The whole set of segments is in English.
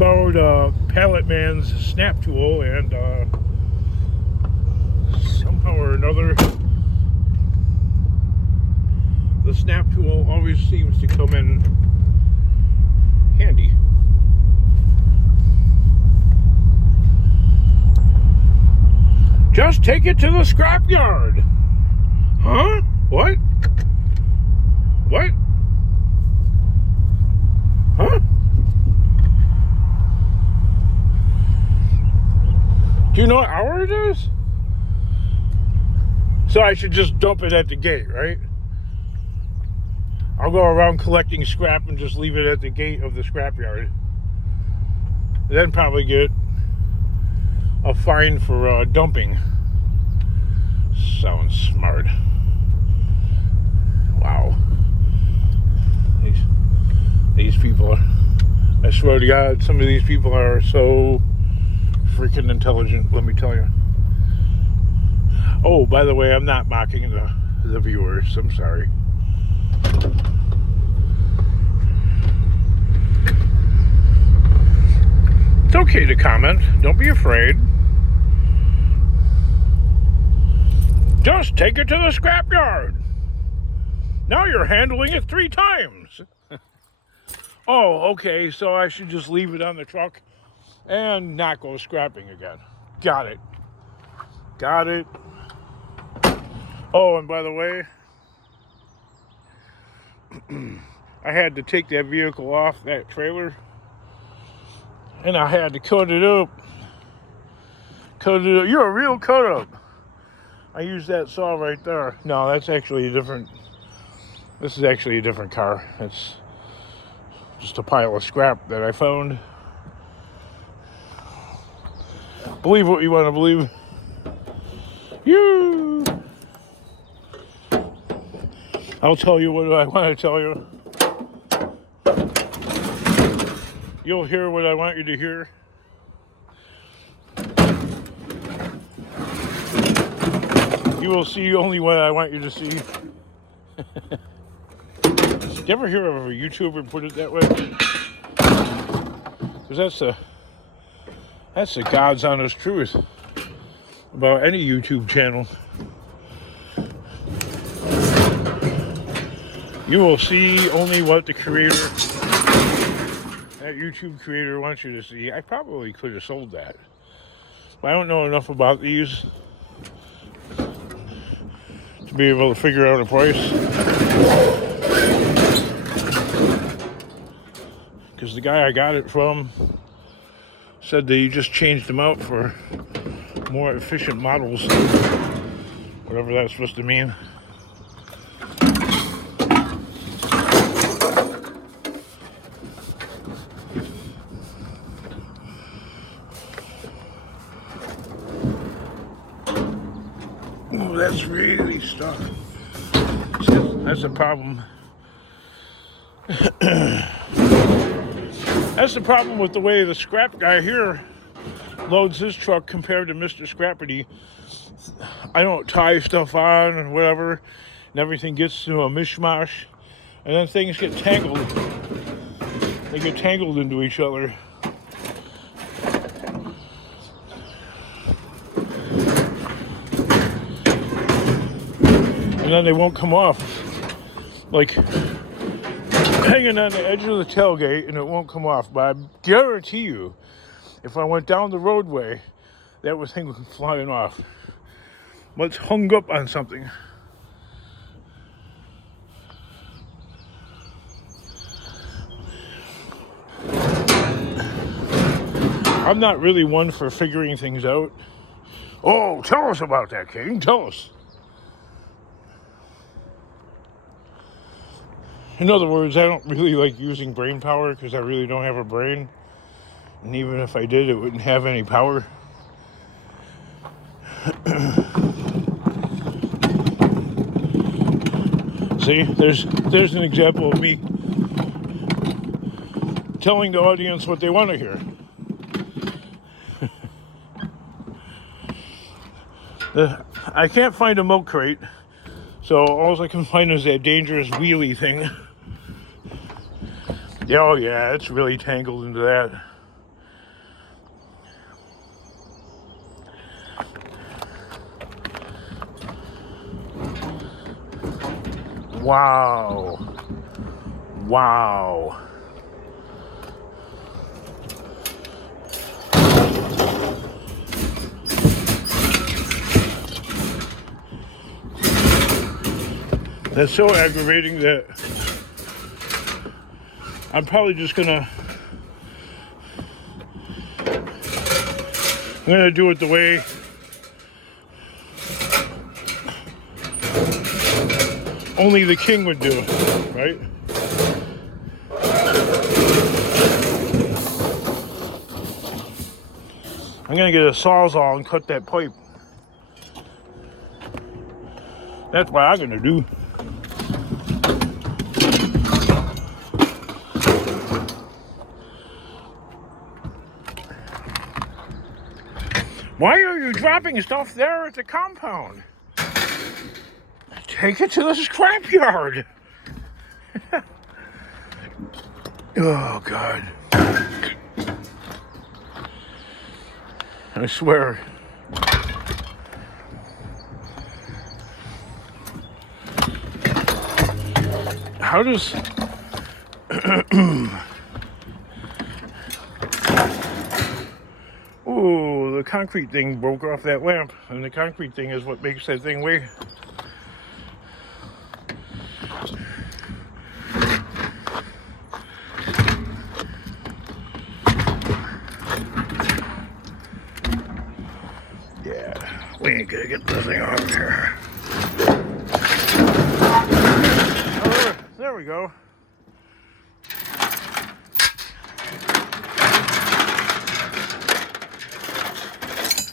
borrowed Pallet Man's snap tool, and somehow or another, the snap tool always seems to come in handy. Just take it to the scrapyard. Huh? What? What? Huh? Do you know what hour it is? So I should just dump it at the gate, right? I'll go around collecting scrap and just leave it at the gate of the scrapyard. Then probably get a fine for dumping. Sounds smart. Wow. These people are, I swear to God, some of these people are so freaking intelligent, let me tell you. Oh, by the way, I'm not mocking the viewers. I'm sorry. It's okay to comment. Don't be afraid. Just take it to the scrapyard. Now you're handling it 3 times. Oh, okay, so I should just leave it on the truck and not go scrapping again. Got it. Got it. Oh, and by the way, I had to take that vehicle off that trailer, and I had to cut it up. Cut it up. You're a real cut up. I used that saw right there. No, that's actually a different. This is actually a different car. It's just a pile of scrap that I found. Believe what you want to believe. You. I'll tell you what I want to tell you. You'll hear what I want you to hear. You will see only what I want you to see. Did you ever hear of a YouTuber put it that way? Because that's the God's honest truth about any YouTube channel. You will see only what the creator, that YouTube creator, wants you to see. I probably could have sold that, but I don't know enough about these to be able to figure out a price. Because the guy I got it from said that he just changed them out for more efficient models, whatever that's supposed to mean. Oh, that's really stuck. That's the problem. That's the problem with the way the scrap guy here loads his truck compared to Mr. Scrappity. I don't tie stuff on and whatever, and everything gets to a mishmash, and then things get tangled. They get tangled into each other. And then they won't come off. Like hanging on the edge of the tailgate, and it won't come off. But I guarantee you, if I went down the roadway, that thing would be flying off. But it's hung up on something. I'm not really one for figuring things out. Oh, tell us about that, King. Tell us. In other words, I don't really like using brain power because I really don't have a brain. And even if I did, it wouldn't have any power. See, there's an example of me telling the audience what they want to hear. I can't find a milk crate, so all I can find is that dangerous wheelie thing. Oh yeah, it's really tangled into that. Wow. Wow. That's so aggravating that I'm probably just gonna do it the way only the king would do, right? I'm gonna get a sawzall and cut that pipe. That's what I'm gonna do. Why are you dropping stuff there at the compound? Take it to the scrapyard. Oh, God. I swear. How does... Ooh, the concrete thing broke off that lamp, and the concrete thing is what makes that thing weigh. Yeah, we ain't gonna get this thing off here. Oh, there we go.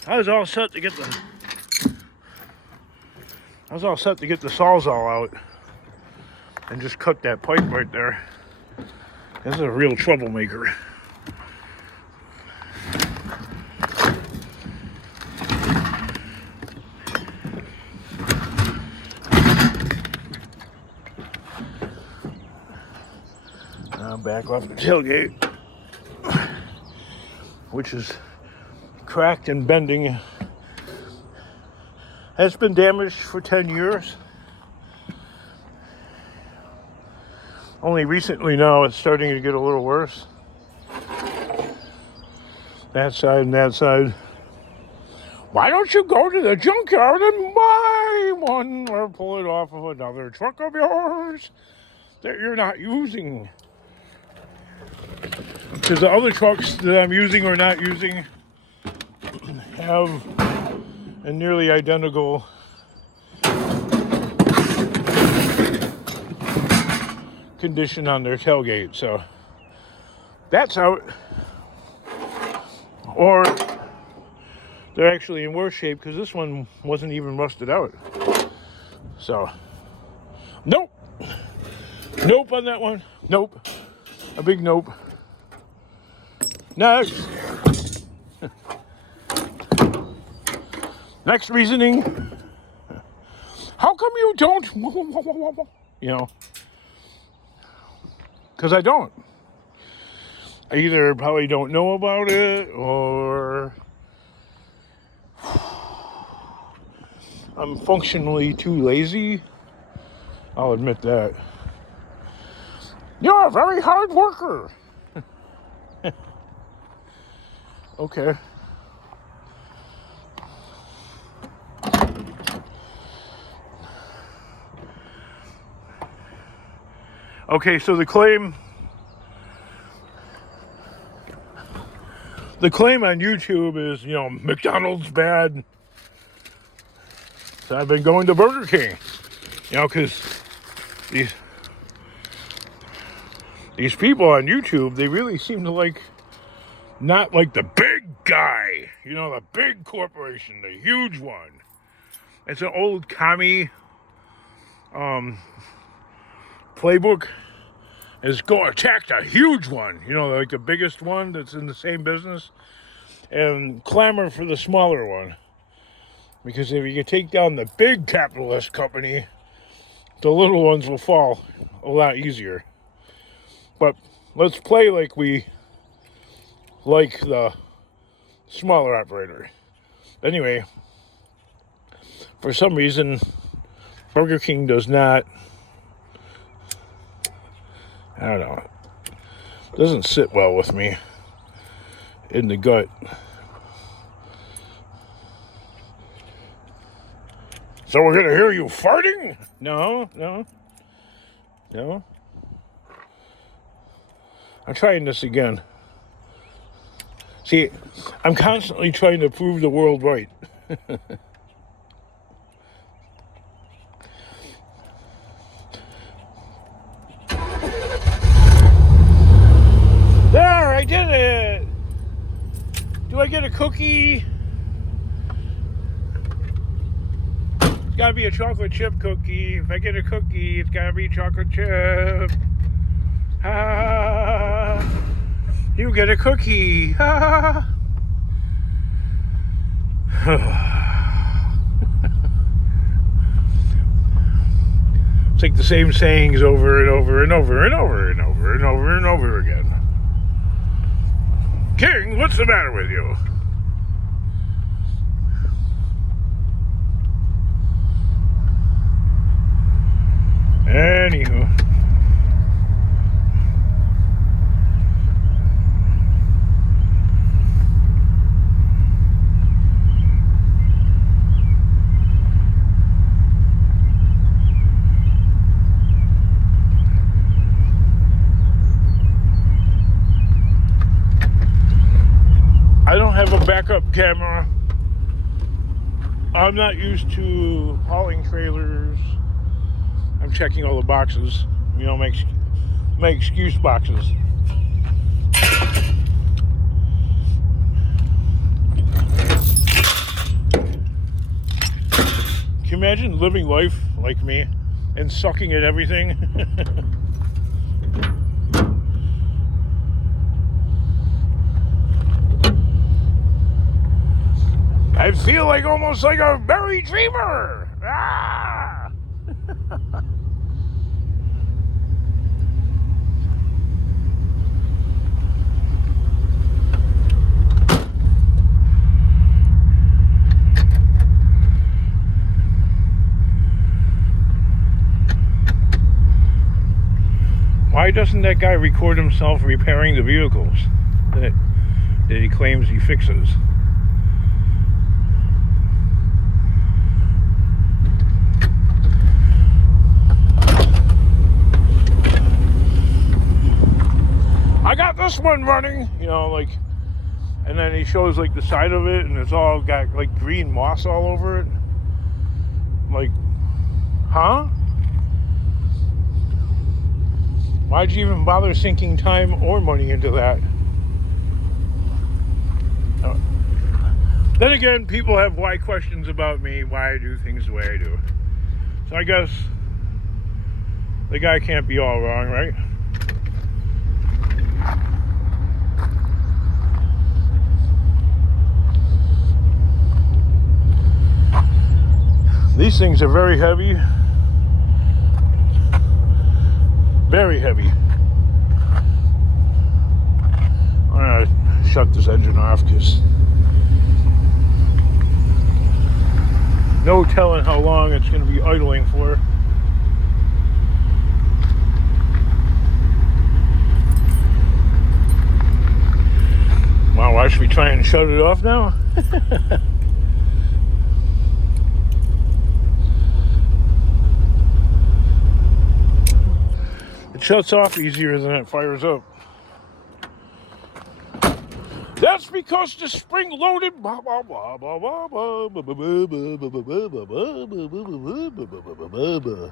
I was all set to get the sawzall out and just cut that pipe right there. This is a real troublemaker. I'm back off the tailgate, which is cracked and bending. Has been damaged for 10 years. Only recently now it's starting to get a little worse. That side and that side. Why don't you go to the junkyard and buy one or pull it off of another truck of yours that you're not using? Because the other trucks that I'm using or not using have a nearly identical condition on their tailgate, so that's out. Or they're actually in worse shape because this one wasn't even rusted out. So, nope. Nope on that one. Nope. A big nope. Next. Next reasoning. How come you don't? You know. Because I don't. I either probably don't know about it or I'm functionally too lazy. I'll admit that. You're a very hard worker. Okay. Okay, so the claim on YouTube is, you know, McDonald's bad. So I've been going to Burger King, you know, because these people on YouTube, they really seem to not like the big guy, you know, the big corporation, the huge one. It's an old commie playbook, is go attack the huge one, you know, like the biggest one that's in the same business, and clamor for the smaller one. Because if you can take down the big capitalist company, the little ones will fall a lot easier. But let's play like we like the smaller operator. Anyway, for some reason, Burger King does not I don't know. It doesn't sit well with me in the gut. So we're gonna hear you farting? No. I'm trying this again. See, I'm constantly trying to prove the world right. There, I did it! Do I get a cookie? It's gotta be a chocolate chip cookie. If I get a cookie, it's gotta be chocolate chip. Ha! You get a cookie. Ha! It's like the same sayings over and over and over and over and over and over and over again. King, what's the matter with you? Anywho. I don't have a backup camera. I'm not used to hauling trailers. I'm checking all the boxes, you know, my excuse boxes. Can you imagine living life like me and sucking at everything? I feel like almost like a merry dreamer. Ah! Why doesn't that guy record himself repairing the vehicles that he claims he fixes? I got this one running, you know, like, and then he shows like the side of it and it's all got like green moss all over it. Like, huh? Why'd you even bother sinking time or money into that? Then again, people have why questions about me, why I do things the way I do. So I guess the guy can't be all wrong, right? These things are very heavy. Very heavy. I'm gonna shut this engine off because no telling how long it's going to be idling for. Wow, why should we try and shut it off now? It shuts off easier than it fires up. That's because the spring-loaded blah blah blah blah blah blah blah blah blah blah.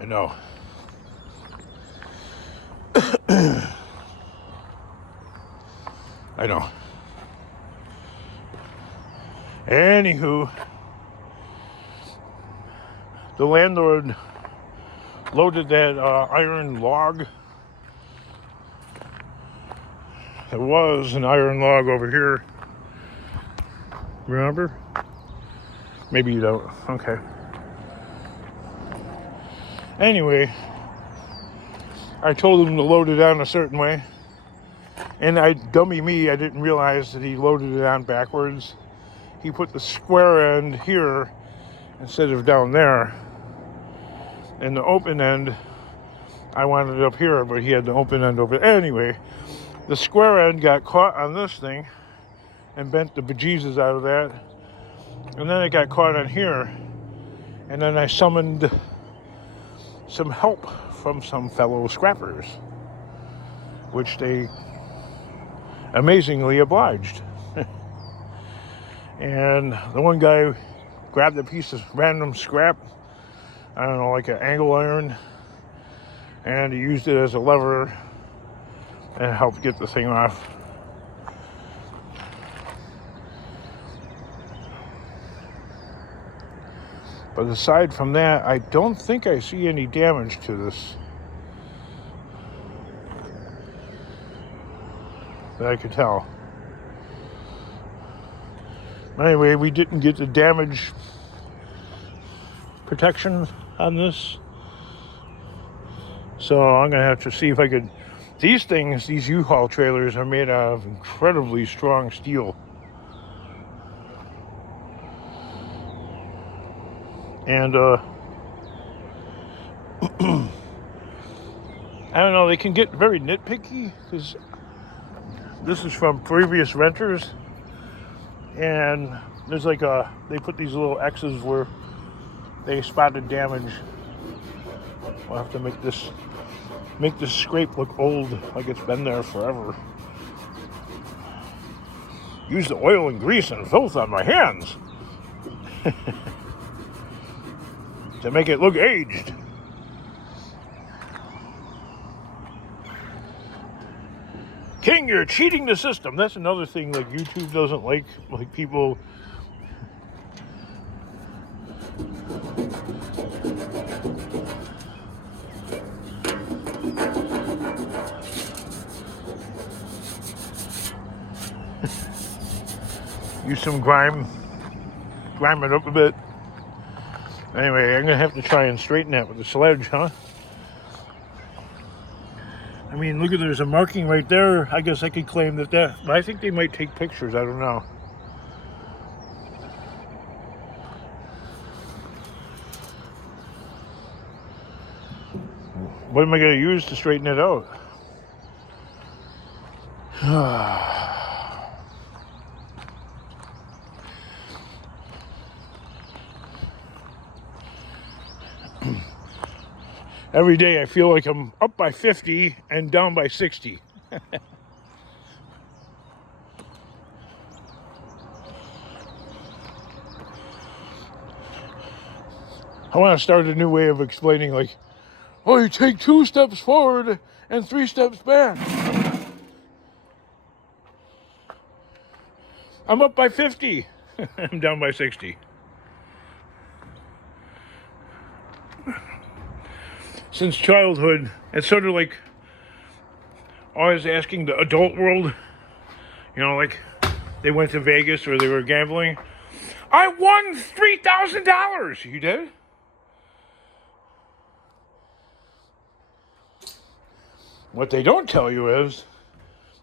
I know. I know. Anywho, the landlord loaded that iron log. There was an iron log over here. Remember? Maybe you don't. Okay. Anyway, I told him to load it on a certain way. And dummy me, I didn't realize that he loaded it on backwards. He put the square end here instead of down there. And the open end I wanted it up here, but he had the open end over. Anyway, the square end got caught on this thing and bent the bejesus out of that. And then it got caught on here. And then I summoned some help from some fellow scrappers, which they amazingly obliged. And the one guy grabbed a piece of random scrap, I don't know, like an angle iron, and he used it as a lever and helped get the thing off. But aside from that, I don't think I see any damage to this that I could tell. Anyway, we didn't get the damage protection on this. So I'm going to have to see if I could... These things, these U-Haul trailers are made out of incredibly strong steel. And, I don't know, they can get very nitpicky, because this is from previous renters. And there's like they put these little X's where they spotted damage. We'll have to make this scrape look old, like it's been there forever. Use the oil and grease and filth on my hands to make it look aged. King, you're cheating the system. That's another thing like YouTube doesn't like people. Use some grime it up a bit. Anyway, I'm gonna have to try and straighten that with the sledge, huh? I mean, look at, there's a marking right there. I guess I could claim that, but I think they might take pictures. I don't know. What am I going to use to straighten it out? Every day I feel like I'm up by 50 and down by 60. I want to start a new way of explaining, like, oh, you take 2 steps forward and 3 steps back. I'm up by 50. I'm down by 60. Since childhood, it's sort of like always asking the adult world, you know, like they went to Vegas or they were gambling. I won $3,000. You did? What they don't tell you is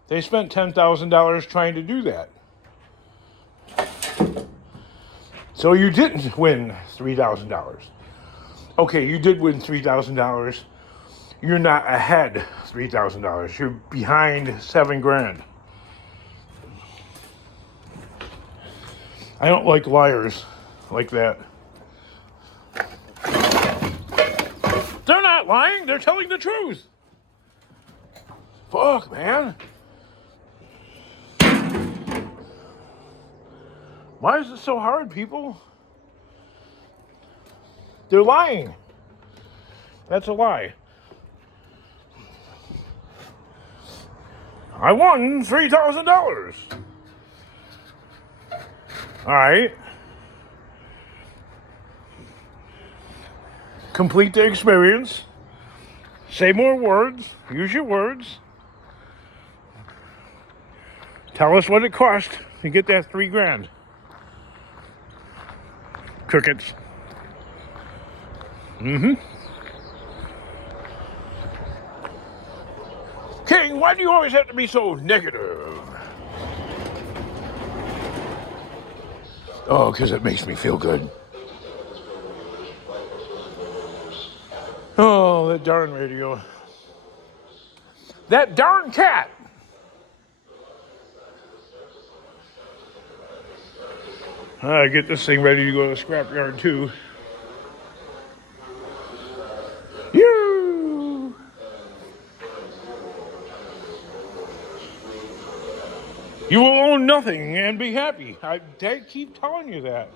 they spent $10,000 trying to do that. So you didn't win $3,000. Okay, you did win $3,000. You're not ahead $3,000. You're behind $7,000. I don't like liars like that. They're not lying. They're telling the truth. Fuck, man. Why is it so hard, people? They're lying. That's a lie. I won $3,000. All right. Complete the experience. Say more words. Use your words. Tell us what it cost to get that $3,000. Crickets. King, why do you always have to be so negative? Oh, because it makes me feel good. Oh, that darn radio. That darn cat. I get this thing ready to go to the scrapyard too. You. You will own nothing and be happy. They keep telling you that.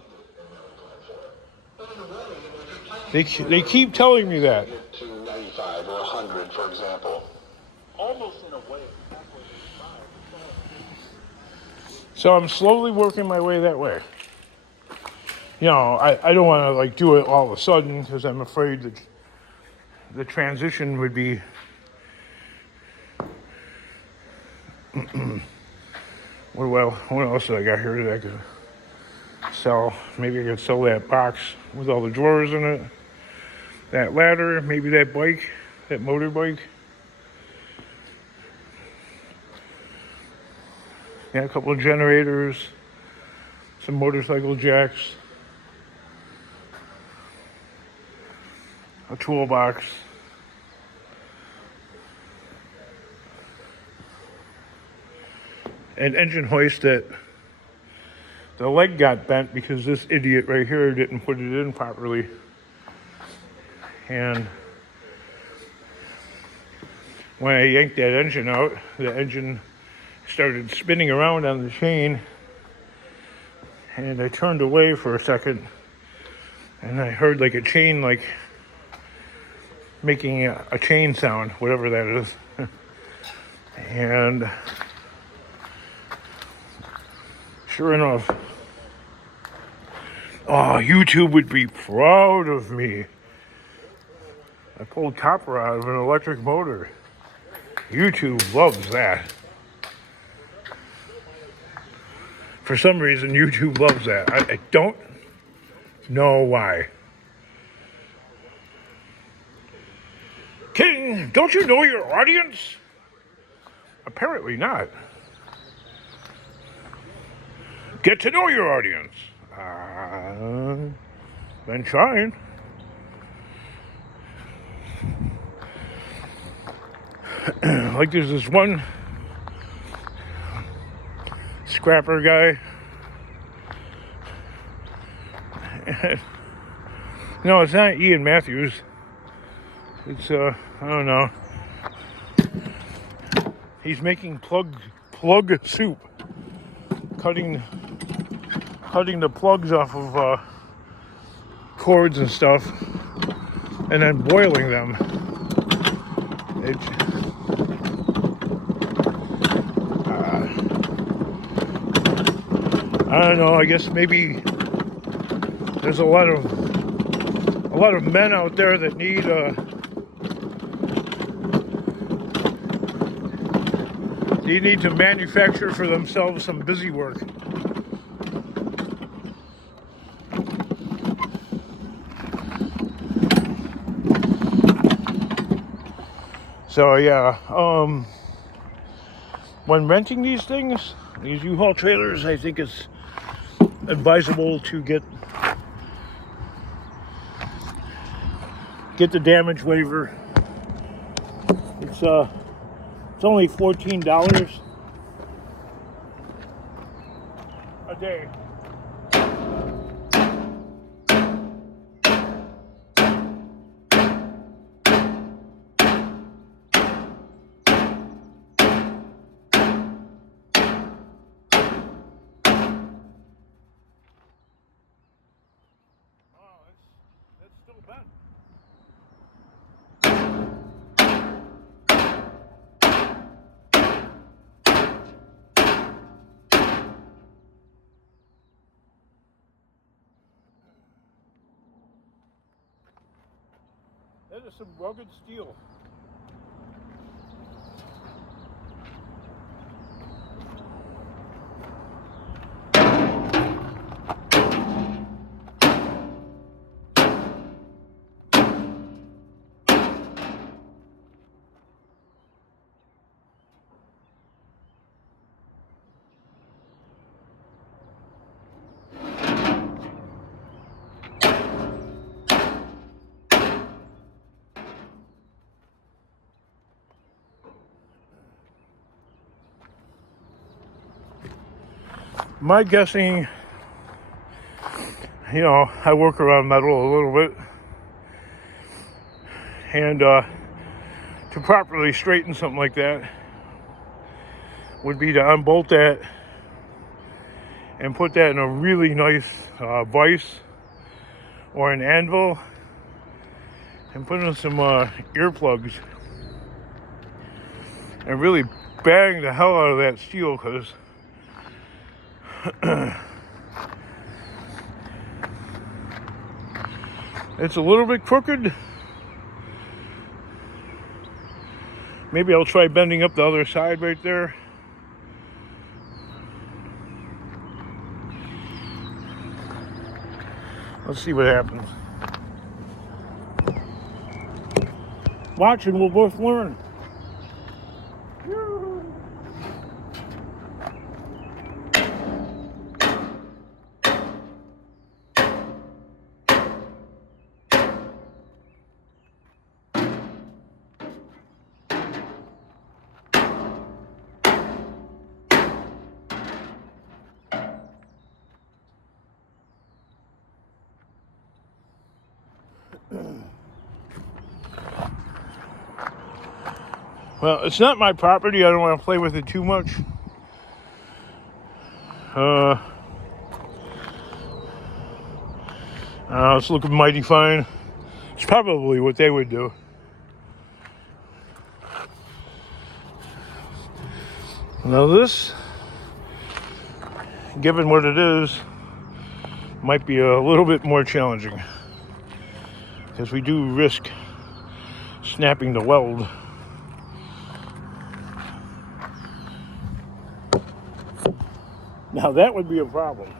They keep telling me that. To 95 or 100, for example. Almost in a way. So I'm slowly working my way that way. You know, I don't want to like do it all of a sudden because I'm afraid that the transition would be what else did I got here that I could sell? Maybe I could sell that box with all the drawers in it, that ladder, maybe that bike, that motorbike. Yeah, a couple of generators, some motorcycle jacks, a toolbox. An engine hoist that the leg got bent because this idiot right here didn't put it in properly. And when I yanked that engine out, the engine started spinning around on the chain. And I turned away for a second and I heard like a chain, like making a chain sound, whatever that is. And sure enough, oh, YouTube would be proud of me. I pulled copper out of an electric motor. YouTube loves that. For some reason, YouTube loves that. I don't know why. King, don't you know your audience? Apparently not. Get to know your audience. Been trying. Like there's this one scrapper guy. No, it's not Ian Matthews. It's I don't know. He's making plug soup, cutting the plugs off of cords and stuff, and then boiling them. I don't know. I guess maybe there's a lot of men out there that need they need to manufacture for themselves some busy work. So yeah, when renting these things, these U-Haul trailers, I think it's advisable to get the damage waiver. It's only $14 a day. That's still bad. That is some rugged steel. My guessing, you know, I work around metal a little bit, and to properly straighten something like that would be to unbolt that and put that in a really nice vise or an anvil and put in some earplugs and really bang the hell out of that steel, because it's a little bit crooked. Maybe I'll try bending up the other side right there. Let's see what happens. Watch and we'll both learn. Well, it's not my property. I don't want to play with it too much. It's looking mighty fine. It's probably what they would do. Now this, given what it is, might be a little bit more challenging, because we do risk snapping the weld. Now that would be a problem.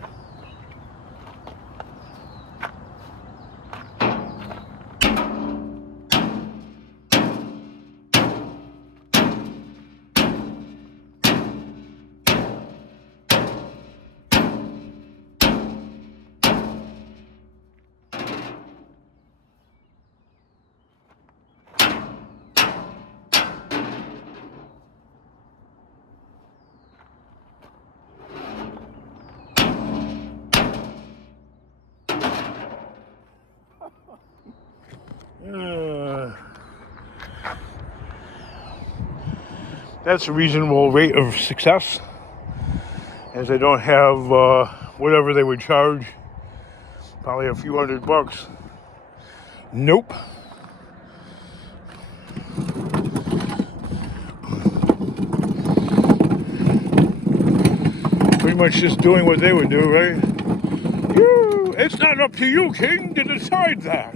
That's a reasonable rate of success, as I don't have whatever they would charge, probably a few $100. Nope. Pretty much just doing what they would do, right? It's not up to you, King, to decide that.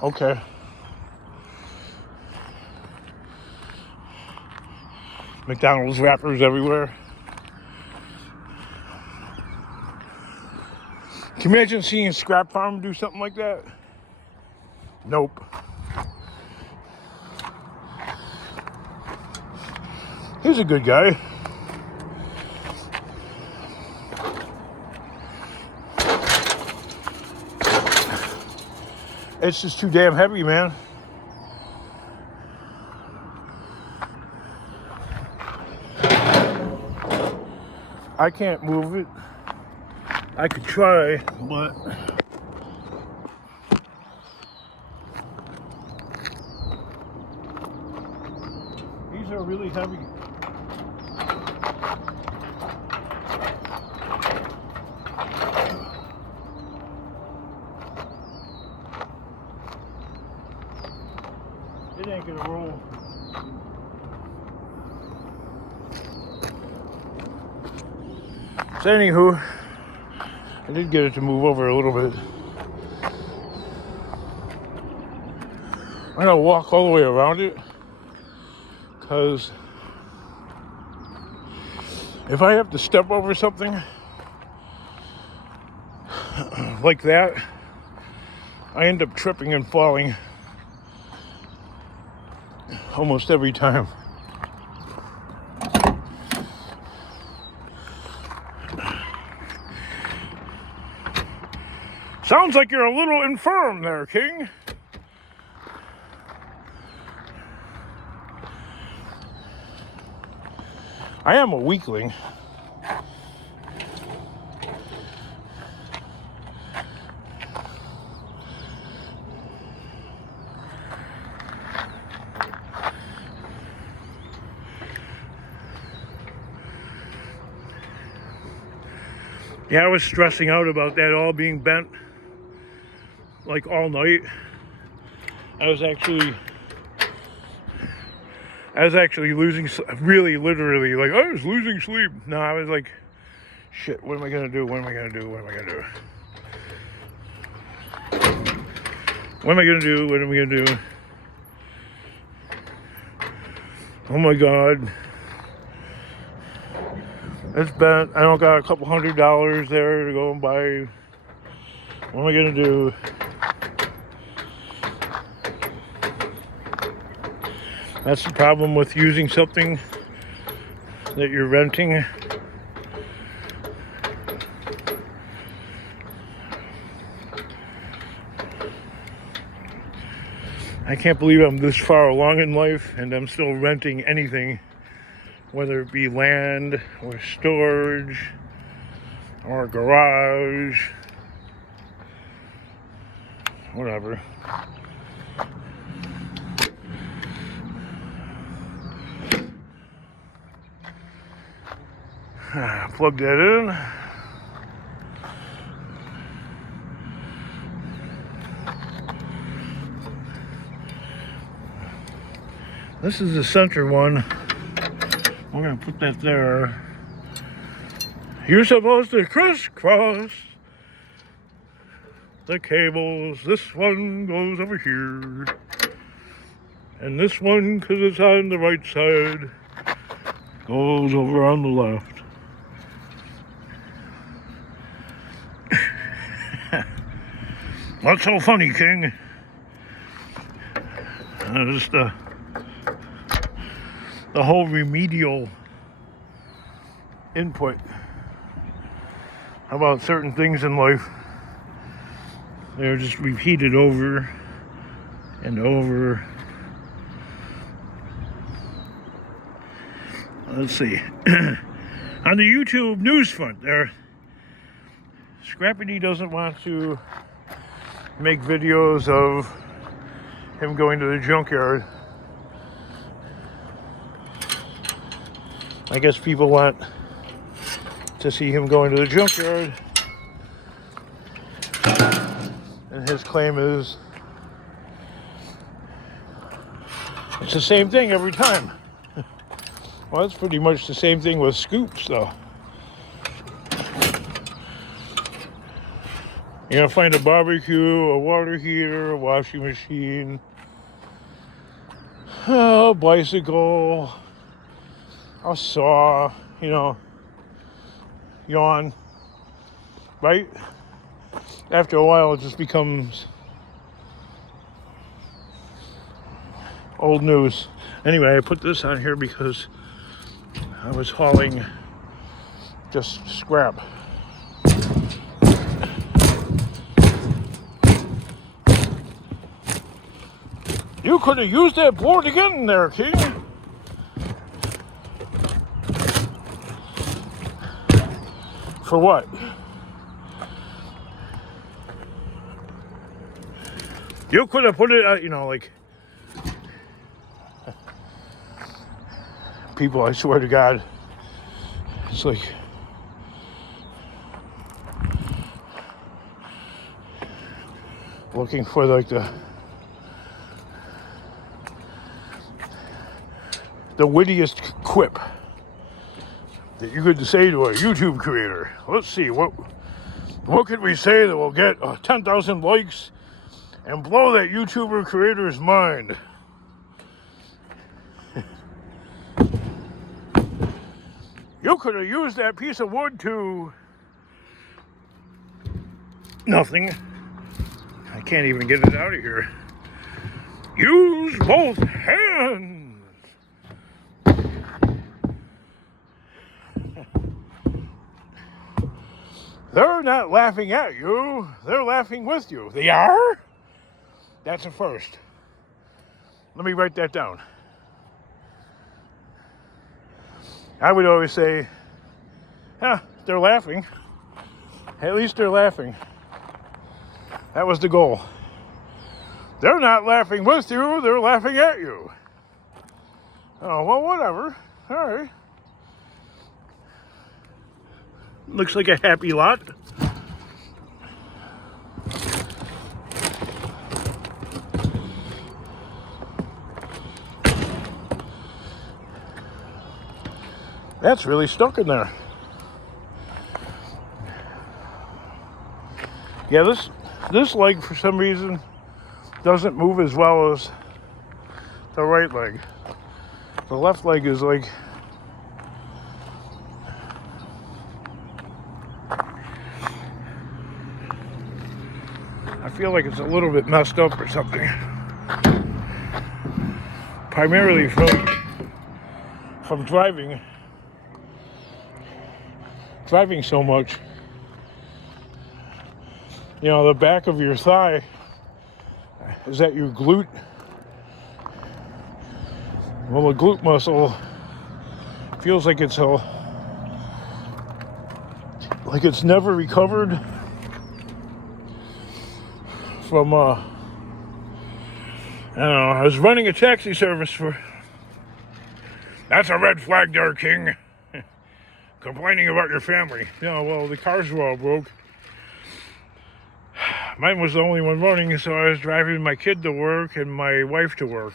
Okay. McDonald's wrappers everywhere. Can you imagine seeing Scrap Farm do something like that? Nope. He's a good guy. It's just too damn heavy, man. I can't move it. I could try, but these are really heavy. It ain't gonna roll. So anywho, I did get it to move over a little bit. I'm gonna walk all the way around it, because if I have to step over something like that, I end up tripping and falling almost every time. Sounds like you're a little infirm there, King. I am a weakling. Yeah, I was stressing out about that all being bent like all night. I was actually losing, really literally, like I was losing sleep. No, I was like, shit, what am I gonna do? What am I gonna do? What am I gonna do? What am I gonna do? What am I gonna do? Oh my God. It's bent. I don't got a couple $100 there to go and buy. What am I gonna do? That's the problem with using something that you're renting. I can't believe I'm this far along in life and I'm still renting anything, whether it be land or storage or a garage, whatever. Plug that in. This is the center one. We're gonna put that there. You're supposed to crisscross the cables. This one goes over here. And this one, because it's on the right side, goes over on the left. What's so funny, King? Just the whole remedial input about certain things in life. They're just repeated over and over. Let's see. On the YouTube news front there, Scrappy doesn't want to make videos of him going to the junkyard. I guess people want to see him going to the junkyard. And his claim is it's the same thing every time. Well, it's pretty much the same thing with scoops, though. You're gonna find a barbecue, a water heater, a washing machine, a bicycle, a saw, yawn, right? After a while, it just becomes old news. Anyway, I put this on here because I was hauling just scrap. You could have used that board again there, King. For what? You could have put it, like... People, I swear to God, it's like... looking for, like, the wittiest quip that you could say to a YouTube creator. Let's see, what could we say that will get 10,000 likes and blow that YouTuber creator's mind? You could have used that piece of wood to... nothing. I can't even get it out of here. Use both hands. They're not laughing at you. They're laughing with you. They are? That's a first. Let me write that down. I would always say, they're laughing. At least they're laughing. That was the goal. They're not laughing with you, they're laughing at you. Oh, well, whatever. All right. Looks like a happy lot. That's really stuck in there. Yeah, this leg for some reason doesn't move as well as the right leg. The left leg is like I feel like it's a little bit messed up or something. Primarily from driving so much. You know, the back of your thigh, is that your glute? Well, the glute muscle feels like it's never recovered from I don't know, I was running a taxi service for, that's a red flag there, King. Complaining about your family. You know, well, the cars were all broke. Mine was the only one running, so I was driving my kid to work and my wife to work.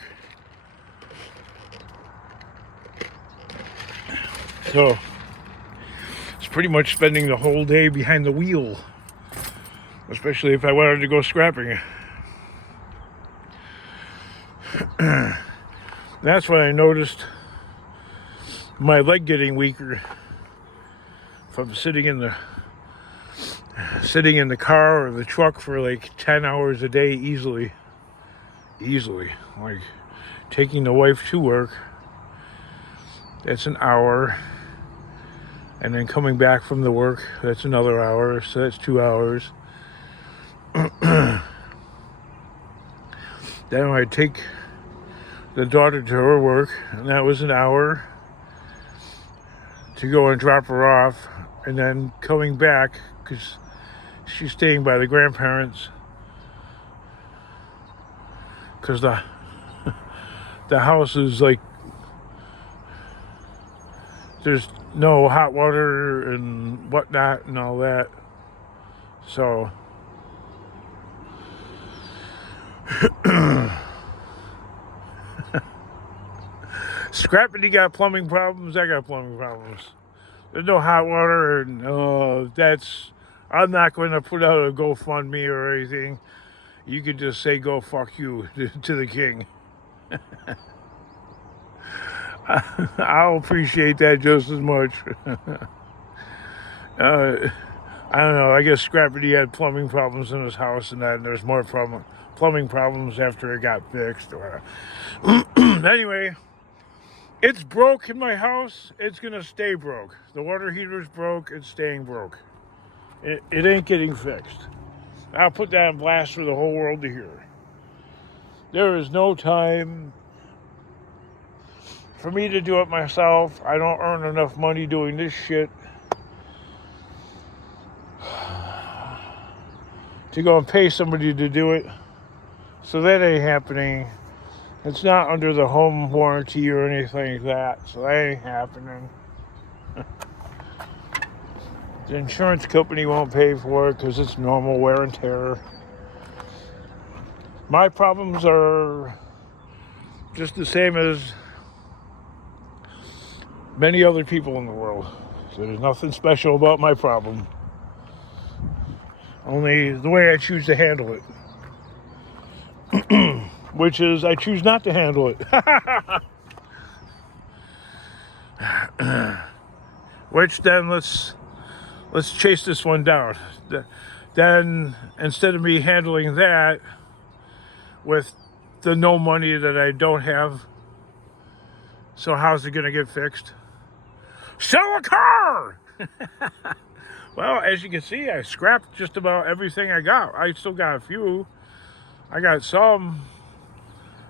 So, it's pretty much spending the whole day behind the wheel. Especially if I wanted to go scrapping. That's when I noticed my leg getting weaker from sitting in the car or the truck for like 10 hours a day easily. Like taking the wife to work, that's an hour, and then coming back from the work, that's another hour, so that's 2 hours. Then I'd take the daughter to her work, and that was an hour to go and drop her off, and then coming back because she's staying by the grandparents because the house is like there's no hot water and whatnot and all that, so Scrappity got plumbing problems, I got plumbing problems. There's no hot water, and I'm not going to put out a GoFundMe or anything. You could just say, go fuck you to the king. I'll appreciate that just as much. I don't know, I guess Scrappity had plumbing problems in his house, and there's more plumbing problems after it got fixed. Anyway, it's broke in my house. It's gonna stay broke. The water heater's broke. It's staying broke. It ain't getting fixed. I'll put that on blast for the whole world to hear. There is no time for me to do it myself. I don't earn enough money doing this shit to go and pay somebody to do it. So that ain't happening. It's not under the home warranty or anything like that, so that ain't happening. The insurance company won't pay for it because it's normal wear and tear. My problems are just the same as many other people in the world. So there's nothing special about my problem. Only the way I choose to handle it. Which is, I choose not to handle it. Which then, let's chase this one down. Then, instead of me handling that with the no money that I don't have, so how's it going to get fixed? Sell a car! Well, as you can see, I scrapped just about everything I got. I still got a few. I got some.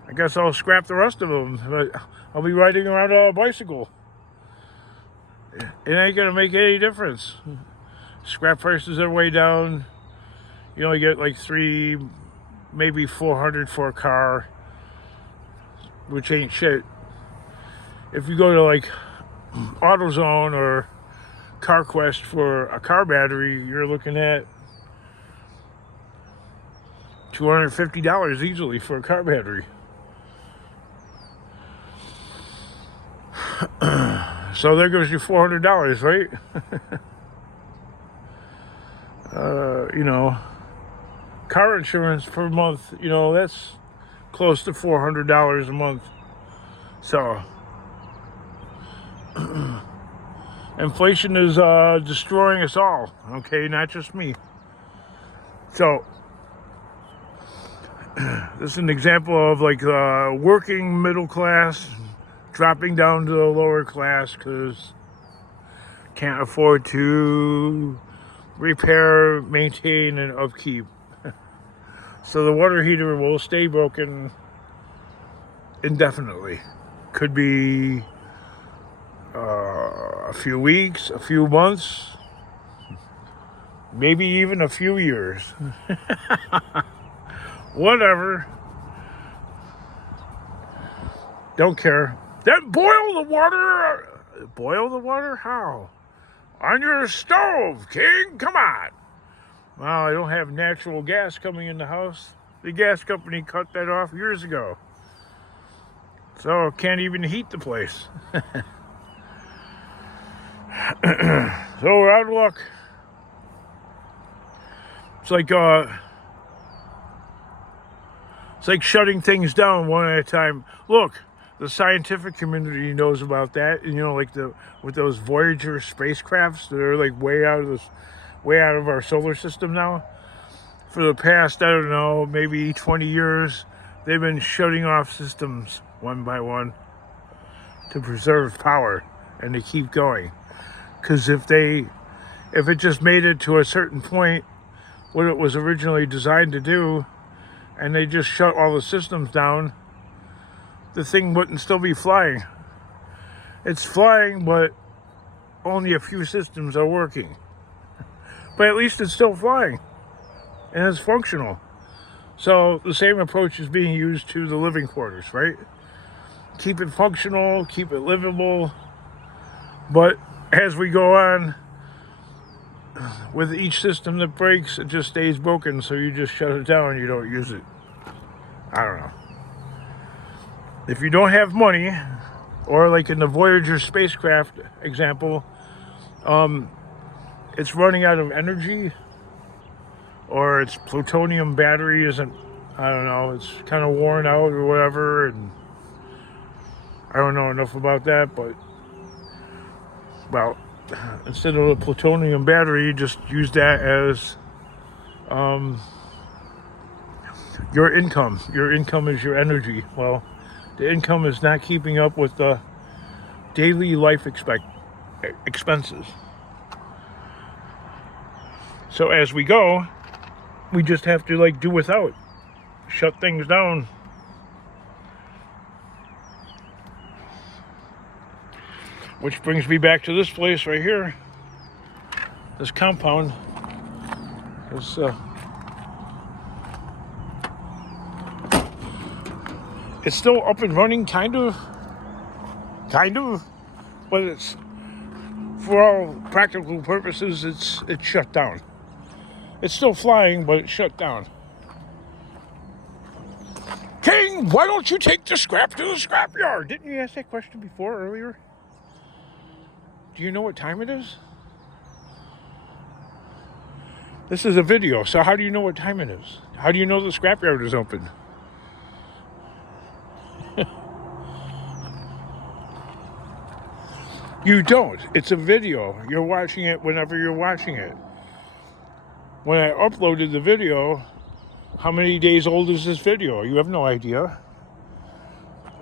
I guess I'll scrap the rest of them, but I'll be riding around on a bicycle. it ain't gonna make any difference. Scrap prices are way down. You only get like 3, maybe 400 for a car, which ain't shit. If you go to like AutoZone or CarQuest for a car battery, you're looking at $250 easily for a car battery. So there goes your $400, right? You know, car insurance per month, you know, that's close to $400 a month. So inflation is destroying us all, okay, not just me. So this is an example of like working middle class dropping down to the lower class because can't afford to repair, maintain, and upkeep. So the water heater will stay broken indefinitely. Could be a few weeks, a few months, maybe even a few years. Whatever. Don't care. Then boil the water. Boil the water? How? On your stove, King. Come on. Well, I don't have natural gas coming in the house. The gas company cut that off years ago. So can't even heat the place. So we're out of luck. It's like shutting things down one at a time. Look, the scientific community knows about that. And, you know, like with those Voyager spacecrafts that are like way out of our solar system now. For the past, I don't know, maybe 20 years, they've been shutting off systems one by one to preserve power and to keep going. Because if it just made it to a certain point, what it was originally designed to do, and they just shut all the systems down, the thing wouldn't still be flying. It's flying, but only a few systems are working. But at least it's still flying, and it's functional. So the same approach is being used to the living quarters, right? Keep it functional, keep it livable, but as we go on, with each system that breaks, it just stays broken, so you just shut it down and you don't use it. I don't know. If you don't have money, or like in the Voyager spacecraft example, it's running out of energy, or its plutonium battery isn't, I don't know, it's kind of worn out or whatever, and I don't know enough about that, but, well, instead of a plutonium battery, you just use that as your income. Your income is your energy. Well, the income is not keeping up with the daily life expenses. So as we go, we just have to like do without, shut things down. Which brings me back to this place right here, this compound. It's still up and running, kind of, but it's, for all practical purposes, it's shut down. It's still flying, but it's shut down. King, why don't you take the scrap to the scrapyard? Didn't you ask that question before, earlier? Do you know what time it is? This is a video, so how do you know what time it is? How do you know the scrapyard is open? You don't. It's a video. You're watching it whenever you're watching it. When I uploaded the video, how many days old is this video? You have no idea.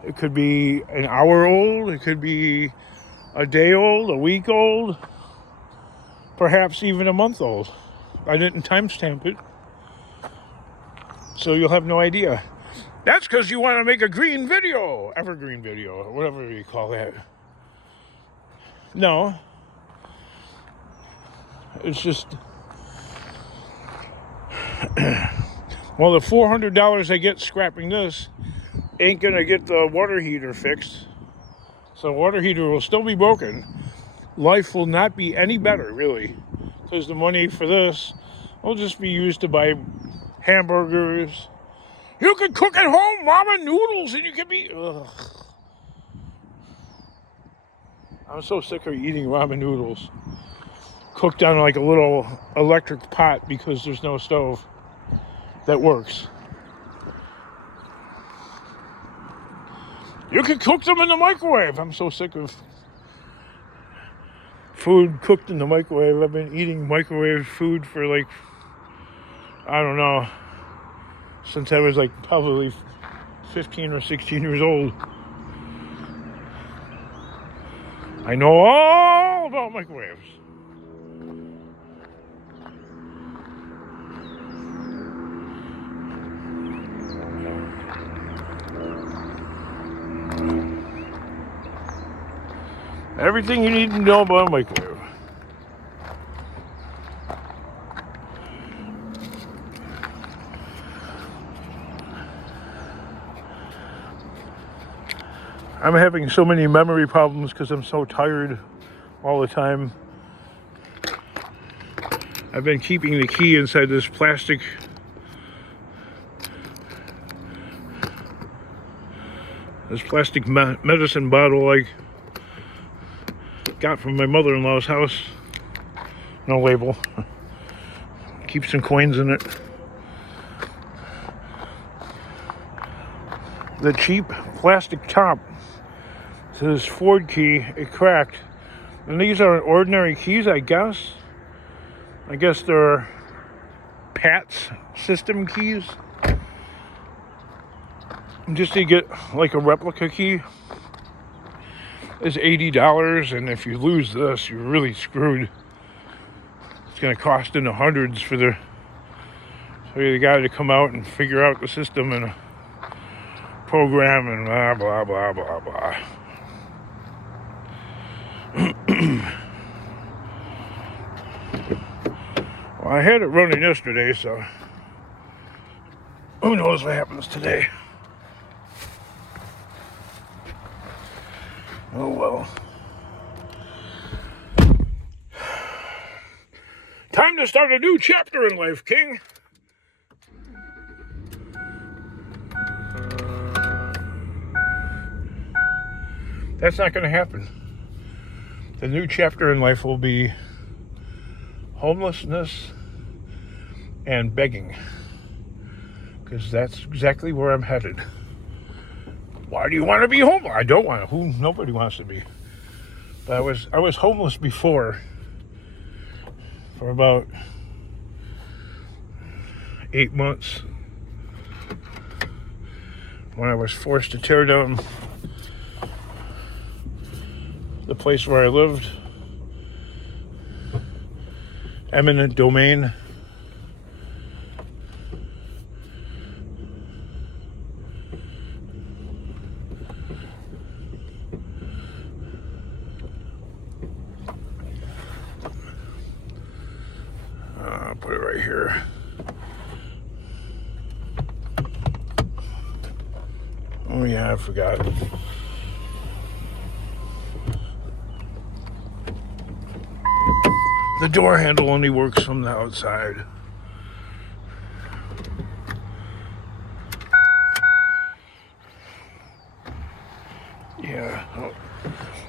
It could be an hour old. It could be a day old, a week old, perhaps even a month old. I didn't timestamp it, so you'll have no idea. That's because you want to make a green video, evergreen video, or whatever you call that. No, It's just, well, the $400 I get scrapping this ain't gonna get the water heater fixed. So the water heater will still be broken. Life will not be any better, really, because the money for this will just be used to buy hamburgers. You can cook at home ramen noodles and you can be... Ugh. I'm so sick of eating ramen noodles cooked on like a little electric pot because there's no stove that works. You can cook them in the microwave. I'm so sick of food cooked in the microwave. I've been eating microwave food for like, I don't know, since I was like probably 15 or 16 years old. I know all about microwaves. Everything you need to know about a microwave. I'm having so many memory problems because I'm so tired all the time. I've been keeping the key inside this plastic medicine bottle I got from my mother-in-law's house. No label. Keep some coins in it. The cheap plastic top to this Ford key, it cracked. And these are ordinary keys, I guess. I guess they're PATS system keys. Just to get like a replica key is $80, and if you lose this, you're really screwed. It's going to cost in the hundreds for the guy to come out and figure out the system and program and blah blah blah blah blah. Well, I had it running yesterday, so who knows what happens today. Oh well. Time to start a new chapter in life, King. That's not going to happen. The new chapter in life will be homelessness and begging, because that's exactly where I'm headed. Why do you want to be homeless? I don't want to. Nobody wants to be. But I was homeless before for about 8 months when I was forced to tear down the place where I lived. Eminent domain. I'll put it right here. Oh yeah, I forgot. The door handle only works from the outside. Yeah,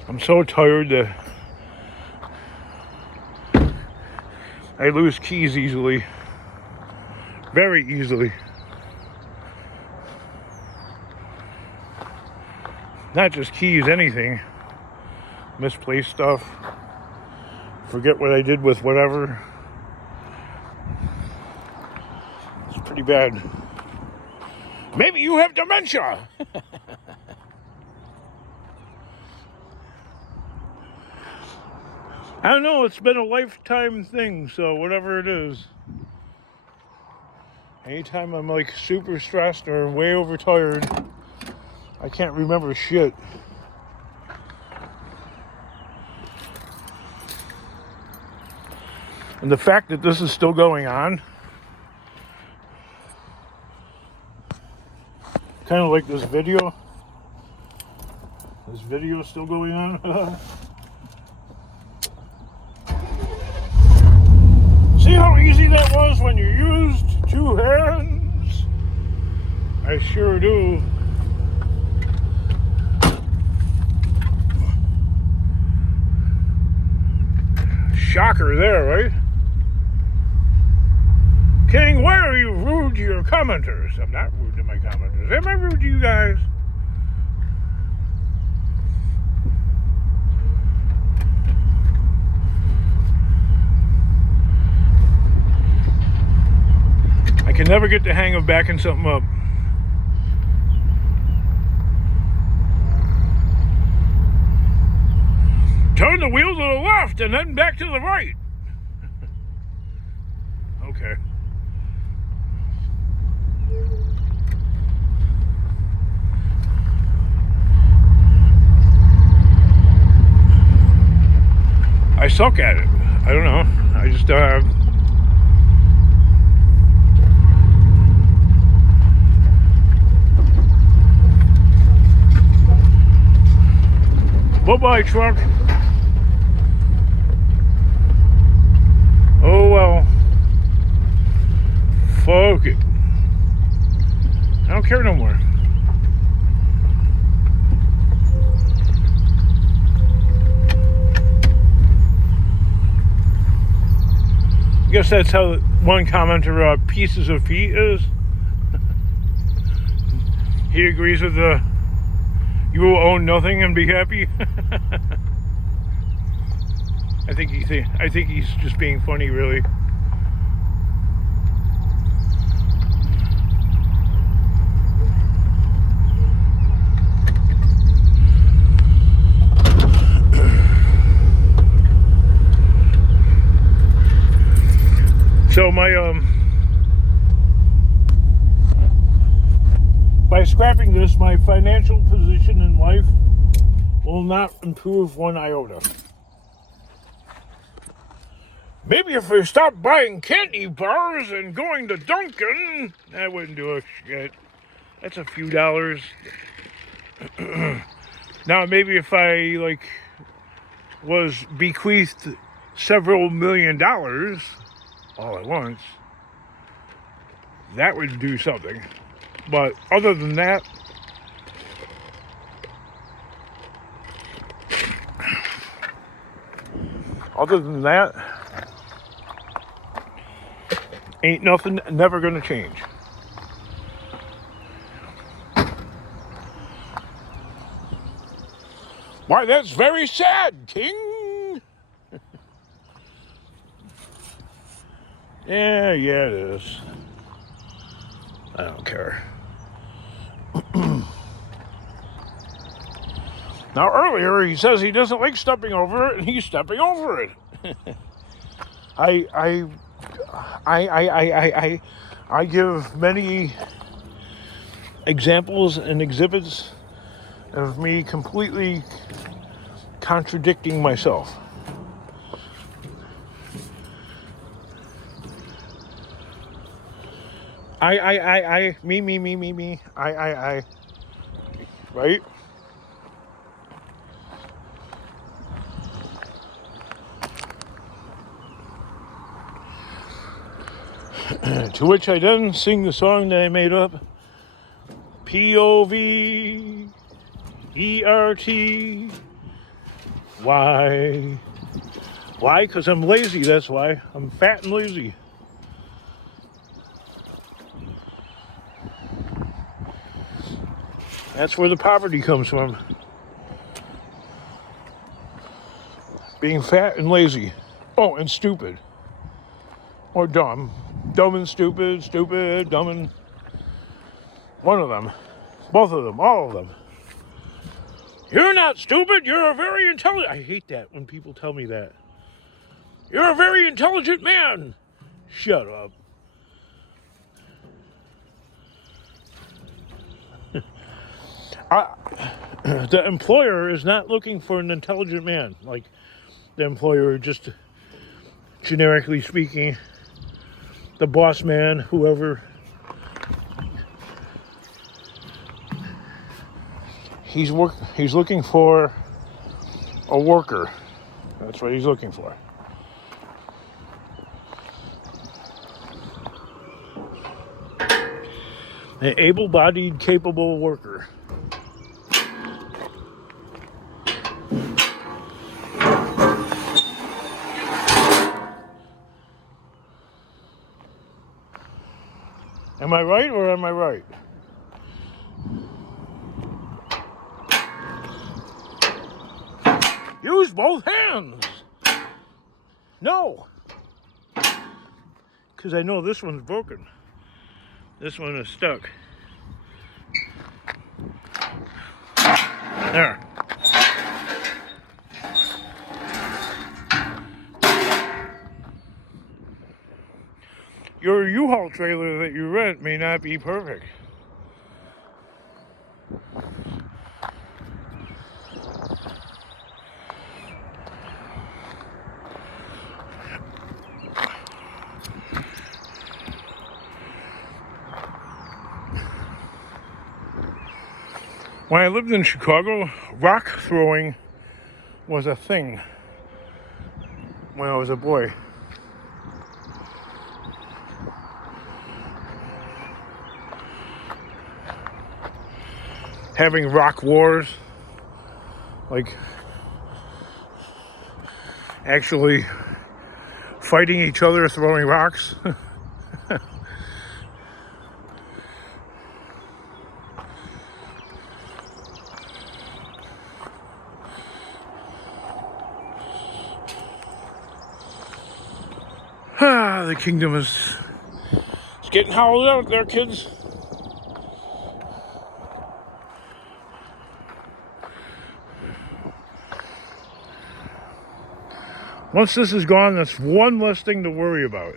I'm so tired that I lose keys easily. Very easily. Not just keys, anything. Misplaced stuff. Forget what I did with whatever. It's pretty bad. Maybe you have dementia. I don't know, it's been a lifetime thing, so whatever it is. Anytime I'm like super stressed or way overtired, I can't remember shit. And the fact that this is still going on, kind of like this video. This video is still going on. See how easy that was when you used two hands? I sure do. Shocker there, right? King, why are you rude to your commenters? I'm not rude to my commenters. Am I rude to you guys? I can never get the hang of backing something up. Turn the wheel to the left and then back to the right. Okay. I suck at it. I don't know. I just bye-bye, truck. Oh well. Fuck it. I don't care no more. I guess that's how one commenter, Pieces of Feet, is. He agrees with the you will own nothing and be happy. I think he's just being funny, really. So by scrapping this, my financial position in life will not improve one iota. Maybe if we stopped buying candy bars and going to Dunkin', that wouldn't do a shit. That's a few dollars. Now, maybe if I, was bequeathed several $million all at once, that would do something. But other than that, ain't nothing, never gonna change. Why, that's very sad, King. Yeah, it is. I don't care. Now, earlier he says he doesn't like stepping over it, and he's stepping over it. I give many examples and exhibits of me completely contradicting myself. Me, right? To which I then sing the song that I made up. POVERT. Why? Why? Because I'm lazy, that's why. I'm fat and lazy. That's where the poverty comes from. Being fat and lazy. Oh, and stupid. Or dumb. Dumb and stupid, stupid, dumb and... One of them. Both of them. All of them. You're not stupid. You're a very intelligent... I hate that when people tell me that. You're a very intelligent man. Shut up. The employer is not looking for an intelligent man. Like, the employer just generically speaking, the boss man, whoever. He's looking for a worker. That's what he's looking for. An able-bodied, capable worker. Am I right or am I right? Use both hands. No. Because I know this one's broken. This one is stuck. There. Your U-Haul trailer that you rent may not be perfect. When I lived in Chicago, rock throwing was a thing when I was a boy. Having rock wars, like actually fighting each other, throwing rocks. The kingdom is getting hollowed out there, kids. Once this is gone, that's one less thing to worry about.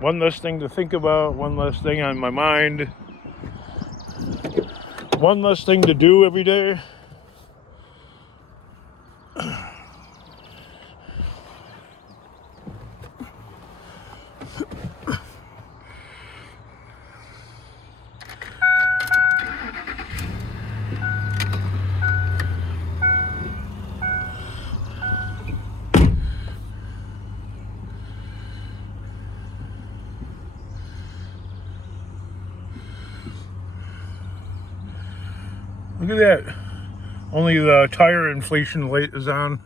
One less thing to think about, one less thing on my mind. One less thing to do every day. Look at that. Only the tire inflation light is on.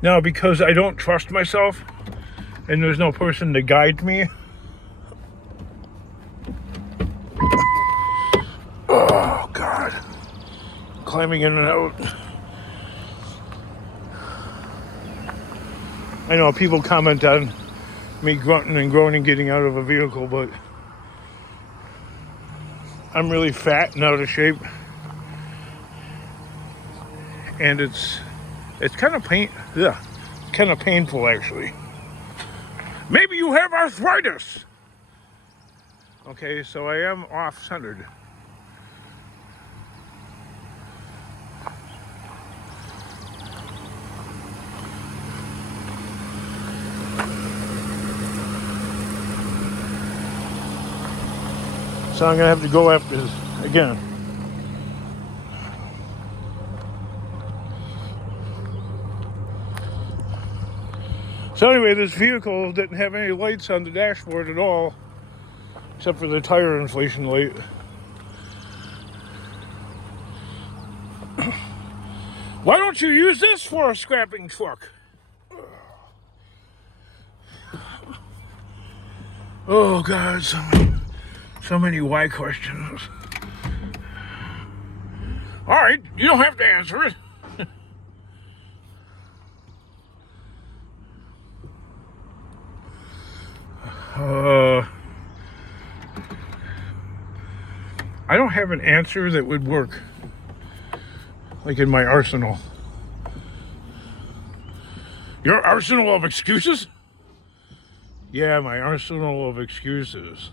Now, because I don't trust myself and there's no person to guide me. Oh, God. Climbing in and out. I know people comment on me grunting and groaning getting out of a vehicle, but I'm really fat and out of shape. And it's kind of kind of painful, actually. Maybe you have arthritis. Okay, so I am off-centered. So I'm gonna have to go after this again. So anyway, this vehicle didn't have any lights on the dashboard at all, except for the tire inflation light. Why don't you use this for a scrapping truck? Oh God, so many why questions. All right, you don't have to answer it. I don't have an answer that would work, like in my arsenal. Your arsenal of excuses? Yeah, my arsenal of excuses.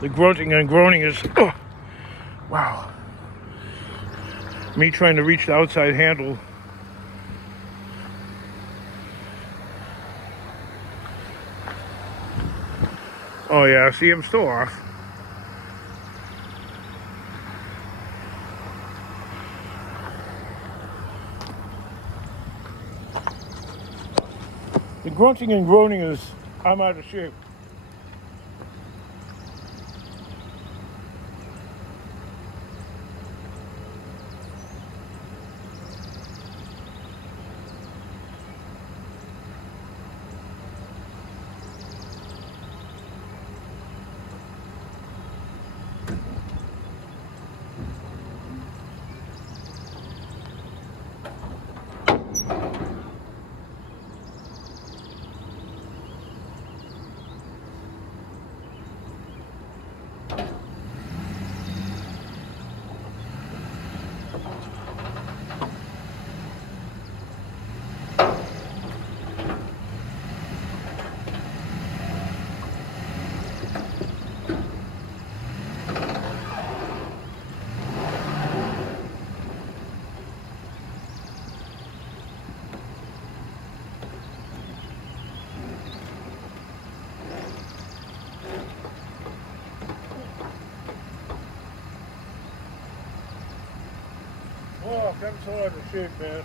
The grunting and groaning is, wow. Me trying to reach the outside handle. Oh yeah, see, I'm still off. The grunting and groaning is, I'm out of shape. Oh, I'm so out of shape, man.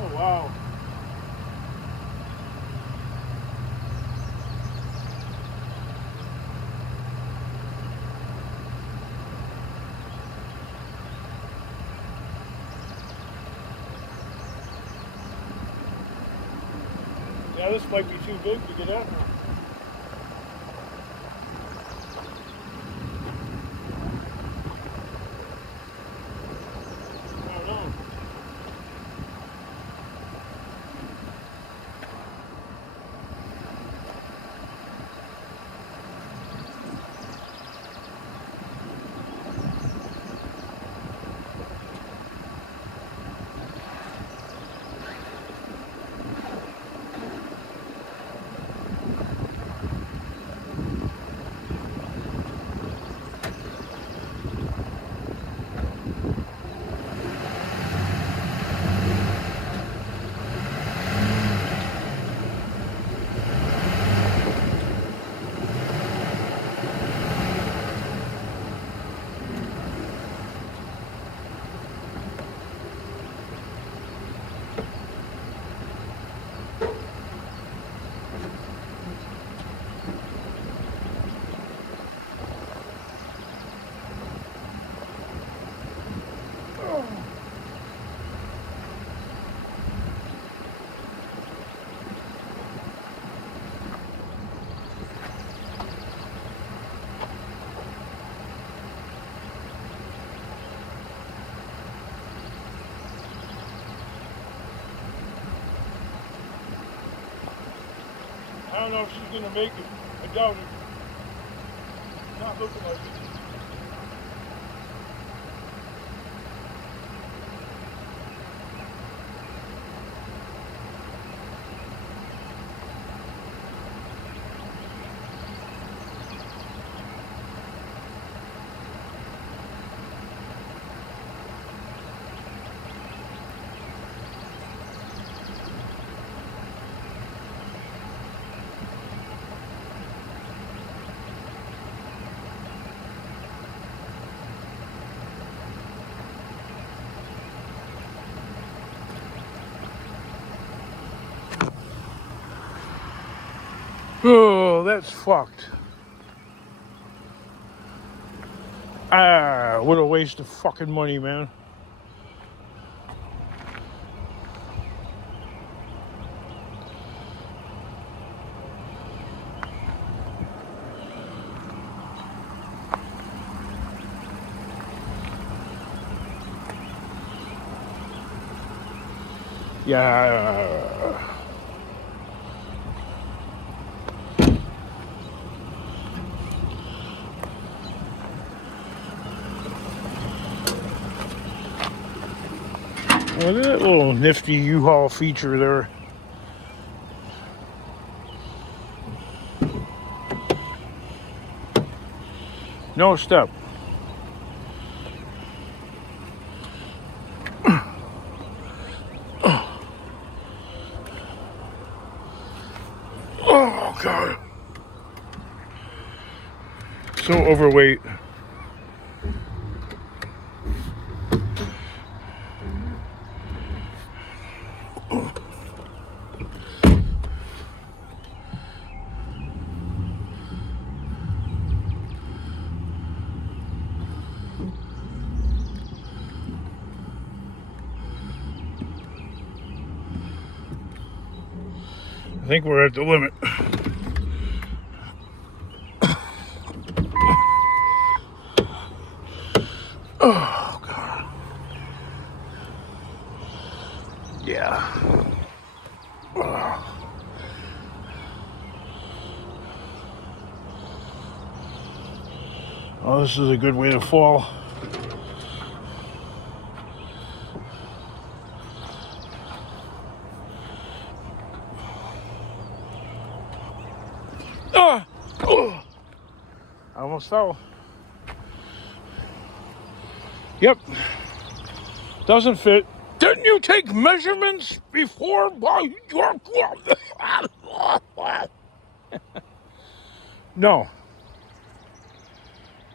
Oh, wow. Yeah, this might be too big to get out now. Oh no. don't know if she's gonna make it. I doubt it. Not looking like it. Oh, that's fucked. Ah, what a waste of fucking money, man. Yeah. Well, that little nifty U-Haul feature there. No step. Oh, God. So overweight. I think we're at the limit. Oh, God. Yeah. Oh, this is a good way to fall. Ah! Oh! I almost fell. Yep. Doesn't fit. Didn't you take measurements before? No.